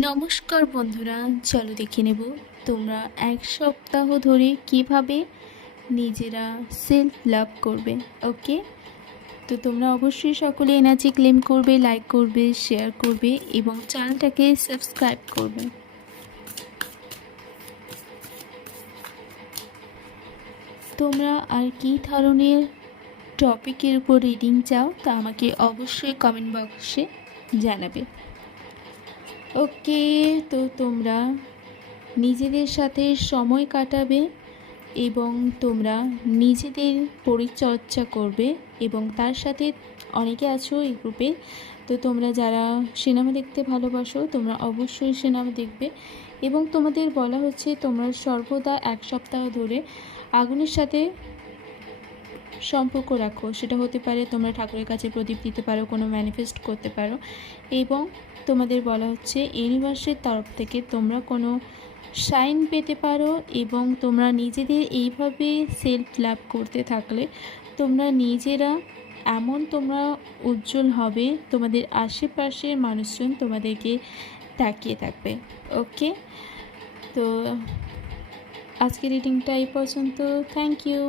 নমস্কার বন্ধুরা, চলো দেখে নেব তোমরা এক সপ্তাহ ধরে কিভাবে নিজেরা সেলফ লাভ করবে। ওকে, তো তোমরা অবশ্যই সকলে এনার্জি ক্লেম করবে, লাইক করবে, শেয়ার করবে এবং চ্যানেলটাকে সাবস্ক্রাইব করবে। তোমরা আর কী ধরনের টপিকের উপর রিডিং চাও তা আমাকে অবশ্যই কমেন্ট বক্সে জানাবে। ওকে, তো তোমরা নিজেদের সাথে সময় কাটাবে এবং তোমরা নিজেদের পরিচর্যা করবে এবং তার সাথে অনেকে আছো এই গ্রুপে, তো তোমরা যারা সিনেমা দেখতে ভালোবাসো তোমরা অবশ্যই সিনেমা দেখবে এবং তোমাদের বলা হচ্ছে তোমরা সর্বদা এক সপ্তাহ ধরে আগুনের সাথে সম্পর্ক রাখো। সেটা হতে পারে তোমরা ঠাকুরের কাছে প্রদীপ দিতে পারো, কোনো ম্যানিফেস্ট করতে পারো এবং তোমাদের বলা হচ্ছে ইউনিভার্সের তরফ থেকে তোমরা কোনো সাইন পেতে পারো এবং তোমরা নিজেদের এইভাবে সেলফ লাভ করতে থাকলে তোমরা নিজেরা তোমরা উজ্জ্বল হবে, তোমাদের আশেপাশের মানুষজন তোমাদেরকে তাকিয়ে থাকবে। ওকে, তো আজকের রিডিংটা এই পর্যন্ত। Thank you.